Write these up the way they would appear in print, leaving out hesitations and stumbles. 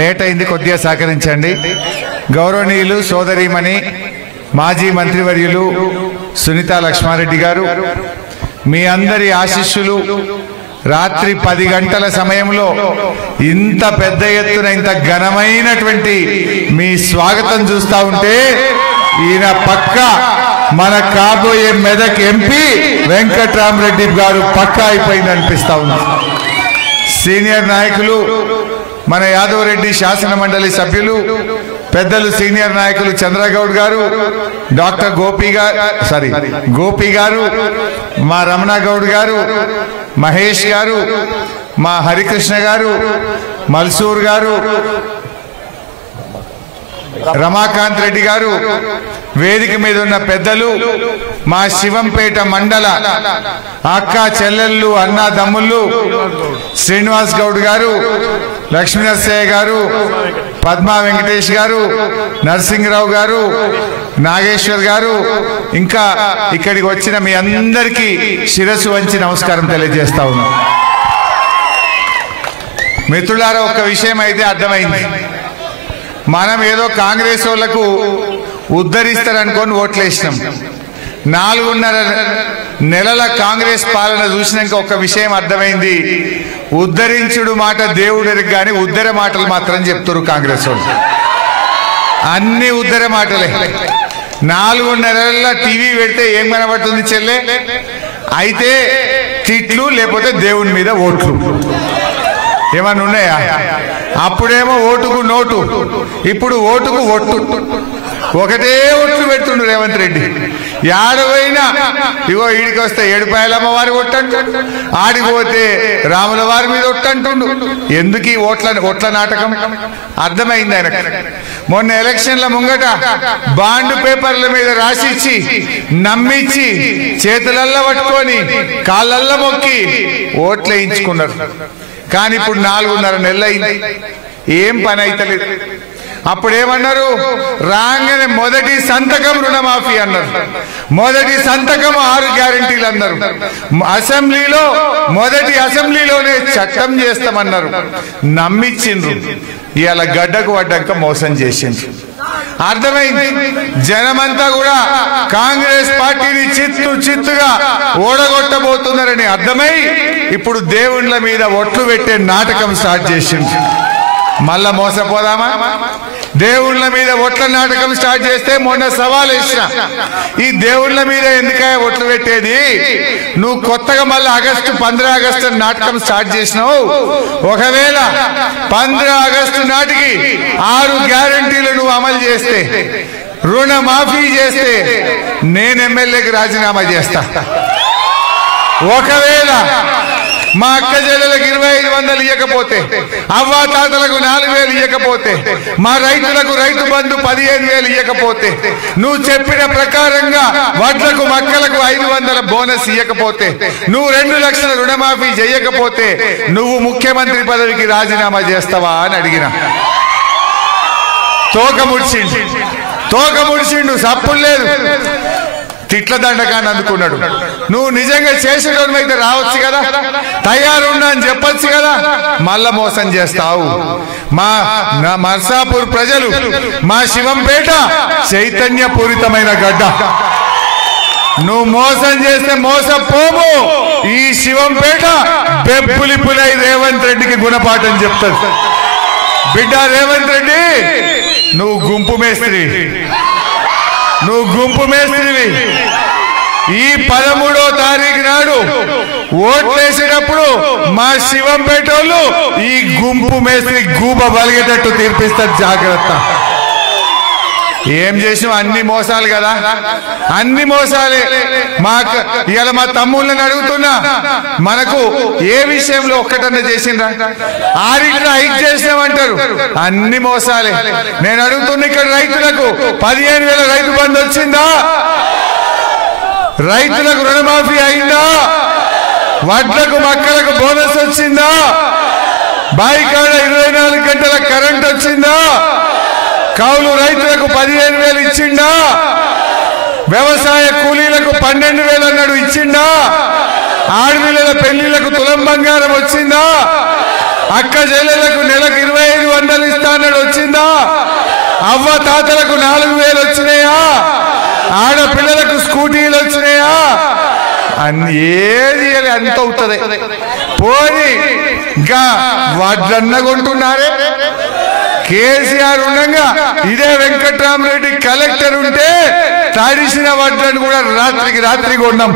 Late అయింది కొద్దిగా సహకరించండి. గౌరవనీయులు సోదరీమణి మాజీ మంత్రివర్యులు సునీతా లక్ష్మారెడ్డి గారు, మీ అందరి ఆశీస్సులు రాత్రి 10 గంటల సమయంలో ఇంత పెద్ద ఎత్తున ఇంత ఘనమైనటువంటి మీ స్వాగతం చూస్తా ఉంటే ఈయన పక్క మన కాబోయే మెదక్ ఎంపీ వెంకట్రామరెడ్డి గారు పక్కా అయిపోయింది అనిపిస్తా ఉంది. సీనియర్ నాయకులు మన యాదవ్ రెడ్డి శాసన మండలి సభ్యులు పెద్దలు సీనియర్ నాయకులు చంద్రగౌడ్ గారు, డాక్టర్ గోపి గారు, మా రమణ గౌడ్ గారు, మహేష్ గారు, మా హరికృష్ణ గారు, మల్సూర్ గారు, రమాకాంత్ రెడ్డి గారు, వేదిక మీద ఉన్న పెద్దలు, మా శివంపేట మండల అక్క చెల్లెళ్ళు అన్నా తమ్ముళ్ళు, శ్రీనివాస్ గౌడ్ గారు, లక్ష్మీనరసయ్య గారు, పద్మా వెంకటేష్ గారు, నరసింహరావు గారు, నాగేశ్వర్ గారు, ఇంకా ఇక్కడికి వచ్చిన మీ అందరికీ శిరస్సు వంచి నమస్కారం తెలియజేస్తా ఉన్నాం. మిత్రులారా, ఒక విషయం అయితే అర్థమైంది. మనం ఏదో కాంగ్రెస్ వాళ్ళకు ఉద్ధరిస్తారనుకొని ఓట్లేసినాం. 4.5 నెలల కాంగ్రెస్ పాలన చూసినాక ఒక విషయం అర్థమైంది. ఉద్ధరించుడు మాట దేవుడికి కానీ ఉద్ధర మాటలు మాత్రం చెప్తారు కాంగ్రెస్ వాళ్ళు. అన్ని ఉద్ధర మాటలే. 4.5 నెలల టీవీ పెడితే ఏం కనబడుతుంది చెల్లె? అయితే తిట్లు, లేకపోతే దేవుని మీద ఓట్లు ఏమన్నా ఉన్నాయా? అప్పుడేమో ఓటుకు నోటు, ఇప్పుడు ఓటుకు ఒట్టు. ఒకటే ఒట్లు పెడుతుండు రేవంత్ రెడ్డి. ఏడవైనా ఇగో ఈడికి వస్తే ఏడుపాయలమ్మ వారి ఒట్టంటుండు, ఆడిపోతే రాముల వారి మీద ఒట్టంటుండు. ఎందుకు ఈ ఓట్ల నాటకం? అర్థమైంది ఆయనకు. మొన్న ఎలక్షన్ల ముంగట బాండ్ పేపర్ల మీద రాసిచ్చి నమ్మిచ్చి చేతులల్లో పట్టుకొని కాళ్ళల్లో మొక్కి ఓట్లు వేయించుకున్నారు. కానీ ఇప్పుడు 4.5 నెలలు అయింది, ఏం పని అయితలేదు. అప్పుడేమన్నారు? రాగానే మొదటి సంతకం రుణమాఫీ అన్నారు, మొదటి సంతకం 6 గ్యారెంటీలు అన్నారు, మొదటి అసెంబ్లీలోనే చట్టం చేస్తామన్నారు. నమ్మిచ్చిండ్రు. ఇవాళ గడ్డకు పడ్డాక మోసం చేసిండ్రు. అర్థమైంది. జనమంతా కూడా కాంగ్రెస్ పార్టీని చిత్తుగా ఓడగొట్టబోతున్నారని అర్థమై ఇప్పుడు దేవుళ్ళ మీద ఒట్లు పెట్టే నాటకం స్టార్ట్ చేసింది. మళ్ళా మోసపోదామా? దేవుళ్ళ మీద ఒట్ల నాటకం స్టార్ట్ చేస్తే మొన్న సవాల్ ఇచ్చిన, ఈ దేవుళ్ళ మీద ఎందుకయ్యా ఒట్లు పెట్టేది? నువ్వు కొత్తగా మళ్ళీ 15 ఆగస్టు నాటకం స్టార్ట్ చేసినావు. ఒకవేళ 15 ఆగస్టు నాటికి 6 గ్యారెంటీలు నువ్వు అమలు చేస్తే, రుణమాఫీ చేస్తే నేను ఎమ్మెల్యేకి రాజీనామా చేస్తా. ఒకవేళ మా అక్క చెల్లెలకు 2500 ఇవ్వకపోతే, అవ్వా తాతలకు 4000 ఇవ్వకపోతే, మా రైతులకు రైతు బంధు 15000 ఇవ్వకపోతే, నువ్వు చెప్పిన ప్రకారంగా వడ్లకు మక్కలకు 500 బోనస్ ఇవ్వకపోతే, నువ్వు 2 లక్షల రుణమాఫీ చేయకపోతే నువ్వు ముఖ్యమంత్రి పదవికి రాజీనామా చేస్తావా అని అడిగిన. తోక ముడిచిండు, సప్పులు లేదు. తిట్ల దండకాన్ని అందుకున్నాడు. నువ్వు నిజంగా చేసేటోడు అయితే రావచ్చు కదా, తయారున్నా అని చెప్పచ్చు కదా, మళ్ళా మోసం చేస్తావు. మా నర్సాపూర్ ప్రజలు, మా శివంపేట చైతన్యపూరితమైన గడ్డ. నువ్వు మోసం చేస్తే మోసపోము. ఈ శివంపేట బెబ్బులిపులై రేవంత్ రెడ్డికి గుణపాఠం చెప్తుంది. బిడ్డ రేవంత్ రెడ్డి, నువ్వు గుంపు మేస్త్రివి. ఈ 13వ తారీఖు నాడు ఓట్లేసేటప్పుడు మా శివంపేట వాళ్ళు ఈ గుంపు మేస్త్రి గూబ బలిగేటట్టు తీర్పిస్తారు. జాగ్రత్త. ఏం చేసినావు? అన్ని మోసాలు కదా, అన్ని మోసాలే. ఇలా మా తమ్ముళ్ళని అడుగుతున్నా, మనకు ఏ విషయంలో ఒక్కటన్నా చేసిండ్రా? 6 హైక్ చేసినామంటారు, అన్ని మోసాలే. నేను అడుగుతున్నా, ఇక్కడ రైతులకు 15000 రైతు బంధు వచ్చిందా? రైతులకు రుణమాఫీ అయిందా? వడ్లకు మక్కలకు బోనస్ వచ్చిందా? బాయికాడ 24 గంటల కరెంట్ వచ్చిందా? కౌలు రైతులకు 15000 ఇచ్చిండా? వ్యవసాయ కూలీలకు 12000 అన్నాడు, ఇచ్చిండా? ఆడపిల్లల పెళ్లిళ్లకు తులం బంగారం వచ్చిందా? అక్క చెల్లెలకు నెలకు 2500 ఇస్తా అన్నాడు, వచ్చిందా? అవ్వ తాతలకు 4000 వచ్చినాయా? ఆడపిల్లలకు స్కూటీలు వచ్చినాయా? అన్ని ఏది అంత అవుతుంది. పోని ఇంకా వడ్లన్న కొంటున్నారే. కేసీఆర్ ఉండగా ఇదే వెంకట్రామరెడ్డి కలెక్టర్ ఉంటే తడిసిన వడ్లను కూడా రాత్రికి రాత్రి కొన్నాం,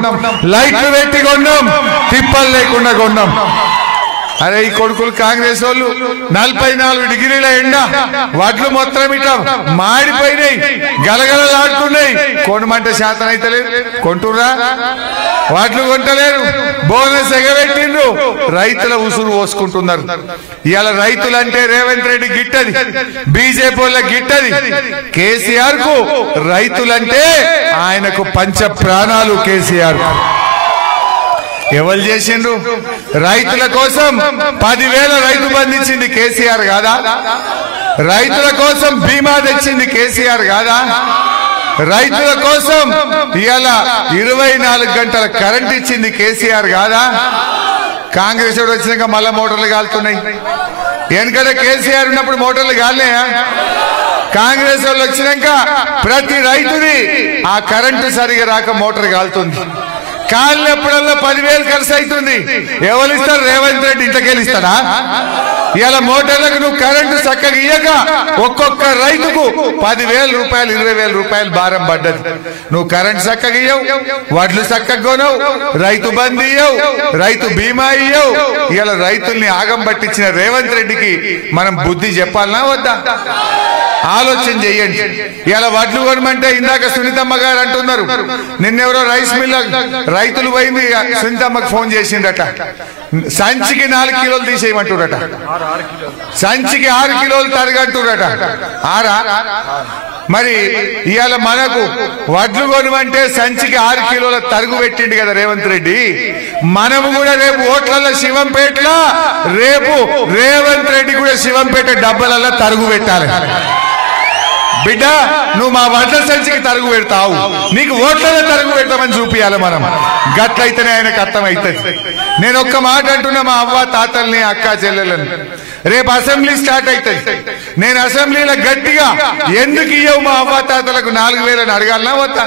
లైట్లు పెట్టి కొన్నాం, తిప్పలు లేకుండా కొన్నాం. అరే ఈ కొడుకులు కాంగ్రెస్ వాళ్ళు 44 డిగ్రీల ఎండ, వడ్లు మొత్తం ఇట్లా మాడిపోయినాయి, గలగలలాడుతున్నాయి. కొనమంటే శాతం అయితే లేదు, కొంటురా? వడ్లు కొంటలేరు, బోనస్ ఎగబెట్టిండ్రు, రైతుల ఉసురు పోసుకుంటున్నారు. ఇవాళ రైతులంటే రేవంత్ రెడ్డి గిట్టది, బీజేపీ వాళ్ళ గిట్టది. కేసీఆర్ కు రైతులంటే ఆయనకు పంచ ప్రాణాలు. కేసీఆర్ ఎవరు చేసిండ్రు? రైతుల కోసం 10,000 రైతు బంధు ఇచ్చింది కేసీఆర్ కాదా? రైతుల కోసం బీమా తెచ్చింది కేసీఆర్ కాదా? రైతుల కోసం ఇవాళ 24 గంటల కరెంట్ ఇచ్చింది కేసీఆర్ కాదా? కాంగ్రెస్ వచ్చినాక మళ్ళా మోటార్లు కాలుతున్నాయి. ఎందుకంటే కేసీఆర్ ఉన్నప్పుడు మోటార్లు కాలినాయా? కాంగ్రెస్ వాళ్ళు వచ్చినాక ప్రతి రైతుది ఆ కరెంటు సరిగా రాక మోటార్ కాలుతుంది. కాలినప్పుడల్లా 10,000 ఖర్చు అవుతుంది. ఎవరు ఇస్తారు? రేవంత్ రెడ్డి ఇంతకెళ్ళి ఇస్తాడా? ఇలా మోటార్లకు నువ్వు కరెంటు చక్కగా ఇయ్యక ఒక్కొక్క రైతుకు 10,000 రూపాయలు 20,000 రూపాయలు భారం పడ్డది. నువ్వు కరెంటు చక్కగా ఇయ్యవు, వడ్లు చక్కగా కొనవు, రైతు బంధు ఇయ్యవు, రైతు బీమా ఇయ్యవు. ఇలా రైతుల్ని ఆగం పట్టించిన రేవంత్ రెడ్డికి మనం బుద్ధి చెప్పాలనా వద్దా? ఆలోచన చెయ్యండి. ఇలా వడ్లు కొనమంటే ఇందాక సునీతమ్మ గారు అంటున్నారు, నిన్నెవరో రైస్ మిల్ రైతులు పోయింది, సునీతమ్మకు ఫోన్ చేసిండట, సంచికి 4 కిలోలు తీసేయమంటురట, సంచికి 6 కిలోలు తరగంటురట. ఆరా? మరి ఇవాళ మనకు వడ్లు కొనమంటే సంచికి 6 కిలోల తరుగు పెట్టిండు కదా రేవంత్ రెడ్డి. మనము కూడా రేపు ఓట్లలో శివంపేటలో రేపు రేవంత్ రెడ్డి కూడా శివంపేట డబ్బలలో తరుగు పెట్టాలి. బిడ్డ నువ్వు మా వడ్ల సంచికి తరుగు పెడతావు, నీకు ఓట్లలో తరుగు పెడతామని చూపియాలి మనం. గట్లయితేనే ఆయనకు అర్థమవుతుంది. నేను ఒక్క మాట అంటున్నా మా అవ్వ తాతల్ని, అక్క చెల్లెలను, రేపు అసెంబ్లీ స్టార్ట్ అవుతుంది. నేను అసెంబ్లీలో గట్టిగా ఎందుకు ఇయ్యవు మా అవ్వ తాతలకు 4,000 అడగాలనా వద్దా?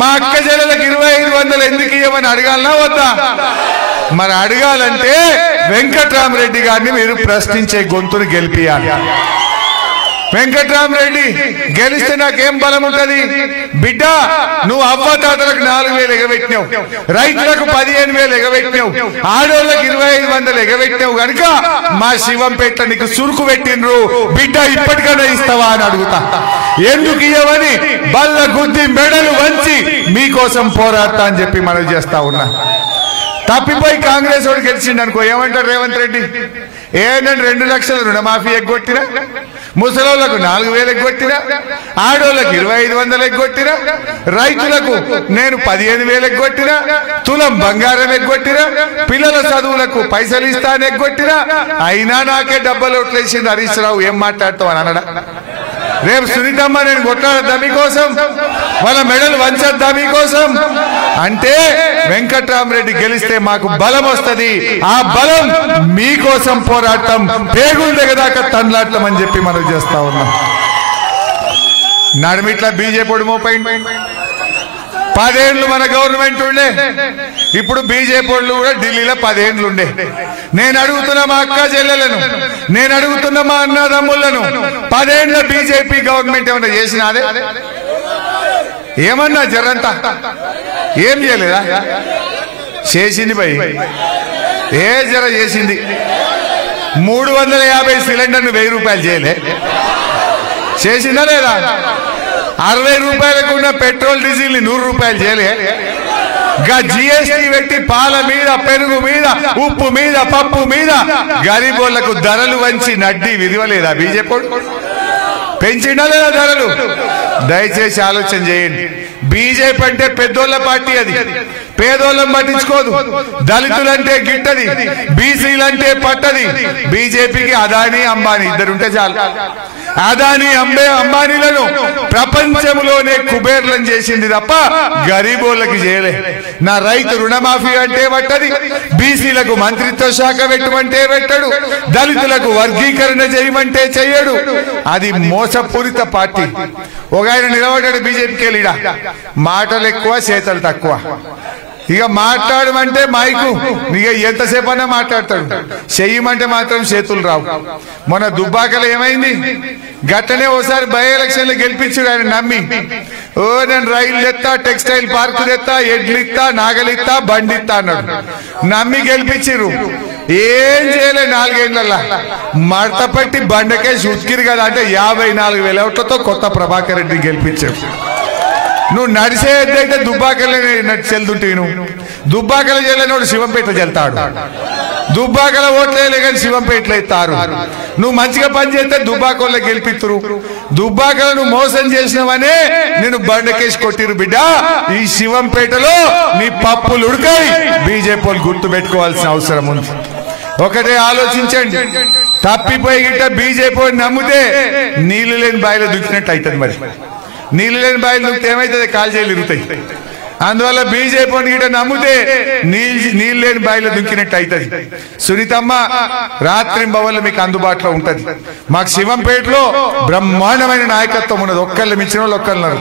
మా అక్క చెల్లెలకు 2,500 ఎందుకు ఇయ్యమని అడగాలనా వద్దా? మరి అడగాలంటే వెంకట్రామరెడ్డి గారిని మీరు ప్రశ్నించే గొంతును గెలిపియాలి. వెంకట్రామరెడ్డి గెలిస్తే నాకేం బలం ఉంటది? బిడ్డ నువ్వు అవ్వ తాతలకు 4,000 ఎగబెట్టినావు, రైతులకు 15,000 ఎగబెట్టినావు, ఆడోళ్ళకి 2,500 ఎగబెట్టినావు కనుక మా శివంపేట నీకు సురుకు పెట్టిండ్రు. బిడ్డ ఇప్పటికైనా ఇస్తావా అని అడుగుతా. ఎందుకు ఇయ్యవని బల్ల గుద్ది మెడలు వంచి మీకోసం పోరాడతా అని చెప్పి మనం చేస్తా ఉన్నా. తప్పిపోయి కాంగ్రెస్ వాడు గెలిచిండు అనుకో, ఏమంటాడు రేవంత్ రెడ్డి? ఏంటంటే 2 లక్షల రుణమాఫీ ఎగ్గొట్టినా, ముసలోళ్లకు 4,000 ఎగ్గొట్టినా, ఆడోళ్ళకి 2,500 ఎగ్గొట్టినా, రైతులకు నేను 15,000 ఎగ్గొట్టినా, తులం బంగారం ఎగ్గొట్టినా, పిల్లల చదువులకు పైసలు ఇస్తాను ఎగ్గొట్టినా, అయినా నాకే డబ్బలు ఓట్లేసింది హరీష్ రావు. ఏం మాట్లాడతావు అని అన్నాడా? రేపు సునీతమ్మ నేను కొట్లాడద్దా మీకోసం? వాళ్ళ మెడలు వంచద్దా మీకోసం? అంటే వెంకట్రామరెడ్డి గెలిస్తే మాకు బలం వస్తుంది. ఆ బలం మీకోసం పోరాటం, పేగుల దగ్గర తండ్లాడటం అని చెప్పి మనం చేస్తా ఉన్నాం. నడిమిట్లా బీజేపీ మోపైంది. 10 ఏళ్ళు మన గవర్నమెంట్ ఉండే, ఇప్పుడు బీజేపీ వాళ్ళు కూడా ఢిల్లీలో 10 ఏళ్ళు ఉండే. నేను అడుగుతున్నా మా అక్క చెల్లెలను, నేను అడుగుతున్నా మా అన్నదమ్ములను, 10 ఏళ్ళ బీజేపీ గవర్నమెంట్ ఏమన్నా చేసినాదే? ఏమన్నా జరంతా ఏం చేయలేదా? చేసింది భయ్, ఏ జర చేసింది. 350 సిలిండర్ను 1000 రూపాయలు చేయలే, చేసిందా లేదా? 60 రూపాయలకు ఉన్న పెట్రోల్ డీజిల్ ని 100 రూపాయలు చేయలే. జిఎస్టీ పెట్టి పాల మీద, పెరుగు మీద, ఉప్పు మీద, పప్పు మీద గరీబోళ్లకు ధరలు వంచి నడ్డి విధివలేదా బీజేపీ? పెంచిండా లేదా ధరలు? దయచేసి ఆలోచన చేయండి. బీజేపీ అంటే పెద్దోళ్ల పార్టీ, అది పేదోళ్ళం పట్టించుకోదు. దళితులంటే గిట్టది, బీసీలంటే పట్టది. బీజేపీకి అదానీ అంబానీ 2 ఉంటే చాలు. అదాని అంబానీలను ప్రపంచంలోనే కుబేర్లను చేసింది తప్ప గరీబోళ్ళకి చేయలే. నా రైతు రుణమాఫీ అంటే పట్టది, బీసీలకు మంత్రిత్వ శాఖ పెట్టమంటే పెట్టడు, దళితులకు వర్గీకరణ చేయమంటే చెయ్యడు. అది మోసపూరిత పార్టీ. ఒక ఆయన నిలబడ్డాడు బీజేపీకి లీడా, మాటలు ఎక్కువ చేతలు తక్కువ. ఇక మాట్లాడమంటే మైకు ఇక ఎంతసేపు అన్నా మాట్లాడతాడు, చెయ్యమంటే మాత్రం చేతులు రావు. మొన్న దుబ్బాకలో ఏమైంది, గట్టనే ఓసారి బై ఎలక్షన్లు గెలిపించాడు ఆయన నమ్మి. ఓ నేను రైలు తెత్తా, టెక్స్టైల్ పార్కు తెత్తా, ఎడ్లు ఇస్తా, నాగలిస్తా, బండి ఇస్తా అన్నాడు. నమ్మి గెలిపించారు. ఏం చేయలే, 4 ఏళ్లల్లా మడత పట్టి బండకే ఉతికిరు కదా అంటే 54,000 ఓట్లతో కొత్త ప్రభాకర్ రెడ్డిని గెలిపించారు. నువ్వు నడిచేదైతే దుబ్బాకలే చెల్తుంటే, నువ్వు దుబ్బాకల చెల్లెనోడు శివంపేట చెల్తాడు. దుబ్బాకల ఓట్లే కానీ శివంపేటలో ఇస్తారు. నువ్వు మంచిగా పని చేస్తే దుబ్బాకల్లో గెలిపిస్తురు. దుబ్బాకలు నువ్వు మోసం చేసినవనే నేను బండకేసి కొట్టిరు బిడ్డ. ఈ శివంపేటలో నీ పప్పులు ఉడకాయి. బీజేపీ వాళ్ళు గుర్తు పెట్టుకోవాల్సిన అవసరం ఉంది. ఒకటే ఆలోచించండి, తప్పిపోయి గిట్ట బీజేపీ నమ్మితే నీళ్లు లేని బాయిలో దుక్కినట్టు అవుతుంది. మరి నీళ్లు లేని బాయిలు దుక్కితే ఏమైతుంది, కాల్చేలు ఇరుగుతాయి. అందువల్ల బీజేపీ గిట్ట నమ్మితే నీళ్ళు లేని బాయిలో దుక్కినట్టు అవుతుంది. సునీతమ్మ రాత్రి భవన్లో మీకు అందుబాటులో ఉంటది. మాకు శివంపేటలో బ్రహ్మాండమైన నాయకత్వం ఉన్నది. ఒక్కళ్ళు మించిన వాళ్ళు ఒక్కళ్ళన్నారు.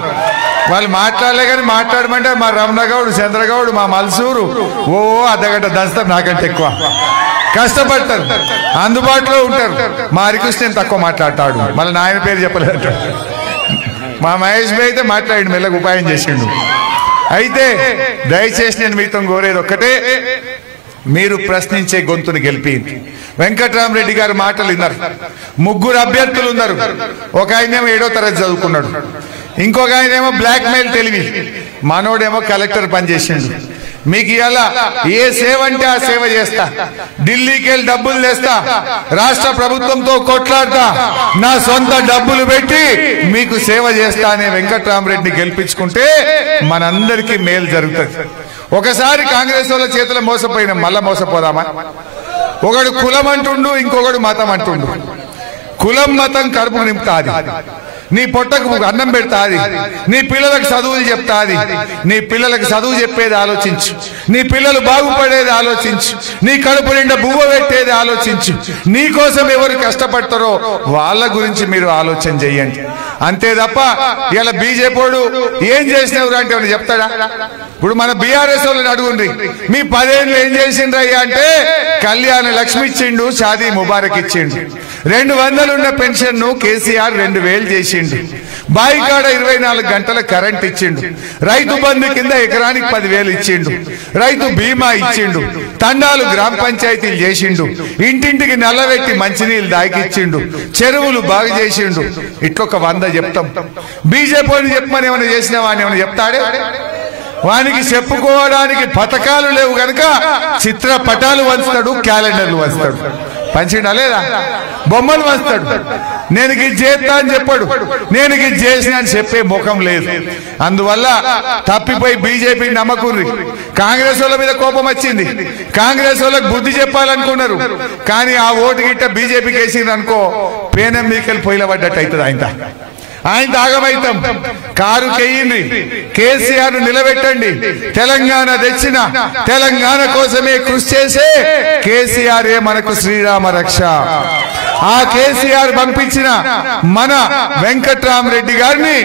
వాళ్ళు మాట్లాడలే కానీ మాట్లాడమంటే మా రమణగౌడ్, చంద్రగౌడ్, మా మల్సూరు ఓ అర్ధగంట దంచుతారు, నాకంటే ఎక్కువ కష్టపడతారు, అందుబాటులో ఉంటారు. మా హరికృష్ణ తక్కువ మాట్లాడతాడు, మళ్ళీ నాయన పేరు చెప్పలేదు. మా మహేష్ భాయ్ అయితే మాట్లాడి మెల్లగా ఉపాయం చేసిండు. అయితే దయచేసి నేను మీతో కోరేది ఒక్కటే, మీరు ప్రశ్నించే గొంతుని గెలిపి. వెంకట్రామరెడ్డి గారు మాటలు విన్నారు. 3 అభ్యర్థులు ఉన్నారు. ఒక ఆయనేమో 7వ తరగతి చదువుకున్నాడు, ఇంకొక ఆయనేమో బ్లాక్ మెయిల్ తెలివి, మనోడేమో కలెక్టర్ పనిచేసిండు. మీకు ఇవాళ ఏ సేవ అంటే ఆ సేవ చేస్తా, ఢిల్లీకి వెళ్ళి డబ్బులు తెస్తా, రాష్ట్ర ప్రభుత్వంతో కొట్లాడతా, నా సొంత డబ్బులు పెట్టి మీకు సేవ చేస్తా అనే వెంకట్రామరెడ్డిని గెలిపించుకుంటే మనందరికీ మేలు జరుగుతుంది. ఒకసారి కాంగ్రెస్ వాళ్ళ చేతుల మోసపోయినా మళ్ళా మోసపోదామా? ఒకడు కులం అంటుండు, ఇంకొకడు మతం అంటుండు. కులం మతం కడుపు నింపుతాది, నీ పొట్టకు అన్నం పెడతాది, నీ పిల్లలకు చదువులు చెప్తాది. నీ పిల్లలకు చదువు చెప్పేది ఆలోచించు, నీ పిల్లలు బాగుపడేది ఆలోచించు, నీ కడుపు నిండా బువ్వ పెట్టేది ఆలోచించు. నీ కోసం ఎవరు కష్టపడతారో వాళ్ళ గురించి మీరు ఆలోచన చెయ్యండి. అంతే తప్ప ఇలా బీజేపీ ఏం చేసినవరు అంటే ఏమైనా చెప్తాడా? ఇప్పుడు మన బీఆర్ఎస్ వాళ్ళని అడుగుండ్రి, మీ 10 ఏళ్ళు ఏం చేసిండ్రయ్యా అంటే కళ్యాణ లక్ష్మి ఇచ్చిండు, షాదీ ముబారక్ ఇచ్చిండు, 200 ఉన్న పెన్షన్ ను కేసీఆర్ 2000 చేసిండు, బాయికాడ 24 గంటల కరెంట్ ఇచ్చిండు, రైతు బంధు కింద ఎకరానికి 10,000 ఇచ్చిండు, రైతు బీమా ఇచ్చిండు, తండాలు గ్రామ పంచాయతీలు చేసిండు, ఇంటింటికి నల్లబెట్టి మంచినీళ్ళు దాకిచ్చిండు, చెరువులు బాగు చేసిండు. ఇట్లొక 100 చెప్తాం. బీజేపీని చెప్పమని ఏమైనా చేసినావా అని ఏమైనా చెప్తాడే? వానికి చెప్పుకోవడానికి పథకాలు లేవు గనక చిత్రపటాలు వంచుతాడు, క్యాలెండర్లు వంచుతాడు. పంచిండా లేదా? బొమ్మలు వంచుతాడు. నేను ఇది చేస్తా అని చెప్పాడు, నేను ఇది చేసిన అని చెప్పే ముఖం లేదు. అందువల్ల తప్పిపోయి బీజేపీ నమ్మకుర్రి. కాంగ్రెస్ వాళ్ళ మీద కోపం వచ్చింది, కాంగ్రెస్ వాళ్ళకి బుద్ధి చెప్పాలనుకున్నారు. కానీ ఆ ఓటు గిట్ట బీజేపీకి వేసింది అనుకో, పేనం మీకెళ్ళి పొయ్యిల పడ్డట్టు అవుతుంది. ఆయన ఆగమైతాం. కారు కేయండి, కేసీఆర్ నిలబెట్టండి. తెలంగాణ తెచ్చిన, తెలంగాణ కోసమే కృషి చేసే కేసీఆర్ మనకు శ్రీరామ రక్ష. ఆ కేసీఆర్ పంపించిన మన వెంకట్రామరెడ్డి గారిని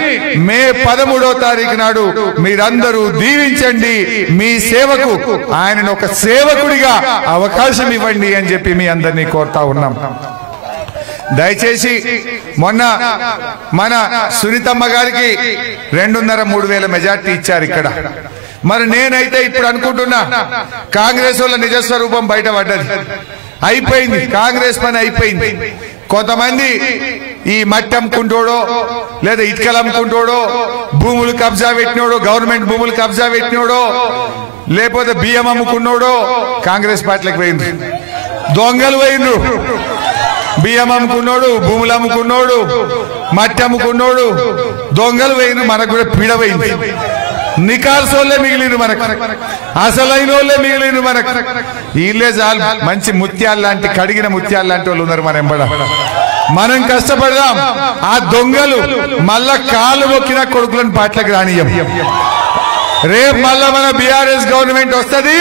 మే 13వ తారీఖు నాడు మీరందరూ దీవించండి. మీ సేవకు ఆయనను ఒక సేవకుడిగా అవకాశం ఇవ్వండి అని చెప్పి మీ అందరినీ కోరుతా ఉన్నాం. దయచేసి మొన్న మన సునీతమ్మ గారికి 2.5-3 మెజార్టీ ఇచ్చారు ఇక్కడ. మరి నేనైతే ఇప్పుడు అనుకుంటున్నా, కాంగ్రెస్ వాళ్ళ నిజస్వరూపం బయటపడ్డది. అయిపోయింది, కాంగ్రెస్ పని అయిపోయింది. కొంతమంది ఈ మట్టి అమ్ముకుంటోడో లేదా ఇటుకలు అమ్ముకుంటోడో, భూములు కబ్జా పెట్టినోడో, గవర్నమెంట్ భూములు కబ్జా పెట్టినోడో, లేకపోతే బియ్యం అమ్ముకున్నోడో కాంగ్రెస్ పార్టీలకు పోయింది. దొంగలు పోయిండ్రు. బియ్యం అమ్ముకున్నాడు, భూములు అమ్ముకున్నాడు, మట్టి అమ్ముకున్నాడు, దొంగలు పోయిన మనకు కూడా పీడ పోయింది. నికాల్సోళ్లే మిగిలిన మనకు, అసలైన వాళ్ళే మిగిలిన మనకు. వీళ్ళే చాలు, మంచి ముత్యాలు లాంటి, కడిగిన ముత్యాలు లాంటి వాళ్ళు ఉన్నారు మన ఎంబడ. మనం కష్టపడదాం. ఆ దొంగలు మళ్ళా కాలు మొక్కిన కొడుకులను పాటలకు రానియం. రేపు మళ్ళా మన బీఆర్ఎస్ గవర్నమెంట్ వస్తుంది.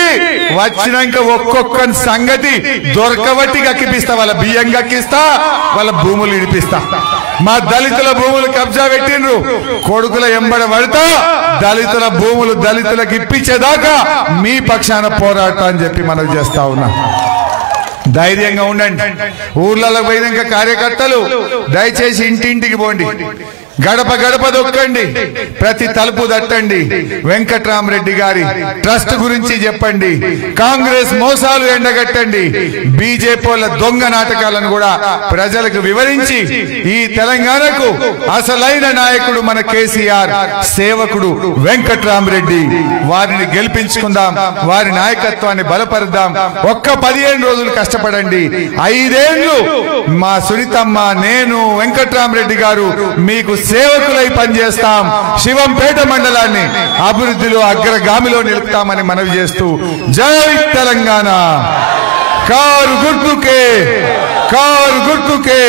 వచ్చినాక ఒక్కొక్క సంగతి దొరకబట్టి గక్కిపిస్తా. వాళ్ళ బియ్యం గక్కిస్తా, వాళ్ళ భూములు ఇడిపిస్తా. మా దళితుల భూములు కబ్జా పెట్టిండ్రు, కొడుకుల ఎంబడ పడతా దళితుల భూములు దళితులకు ఇప్పించేదాకా మీ పక్షాన పోరాటం అని చెప్పి మనం చేస్తా ఉన్నా. ధైర్యంగా ఉండండి. ఊర్లలో పోయినాక కార్యకర్తలు దయచేసి ఇంటింటికి పోండి, గడప గడప దొక్కండి, ప్రతి తలుపు తట్టండి, వెంకట్రామరెడ్డి గారి ట్రస్ట్ గురించి చెప్పండి, కాంగ్రెస్ మోసాలు ఎండగట్టండి, బీజేపీ వాళ్ళ దొంగ నాటకాలను కూడా ప్రజలకు వివరించి ఈ తెలంగాణకు అసలైన నాయకుడు మన కేసీఆర్, సేవకుడు వెంకట్రామరెడ్డి, వారిని గెలిపించుకుందాం, వారి నాయకత్వాన్ని బలపరుద్దాం. ఒక్క 15 రోజులు కష్టపడండి. 5 ఏళ్లు మా సునీతమ్మ, నేను, వెంకట్రామరెడ్డి గారు మీకు సేవకులై పనిచేస్తాం. శివంపేట మండలాన్ని అభివృద్ధిలో అగ్రగామిలో నిలుపుతామని మనవి చేస్తూ జై తెలంగాణ. కారు గుర్తుకే, కారు గుర్తుకే.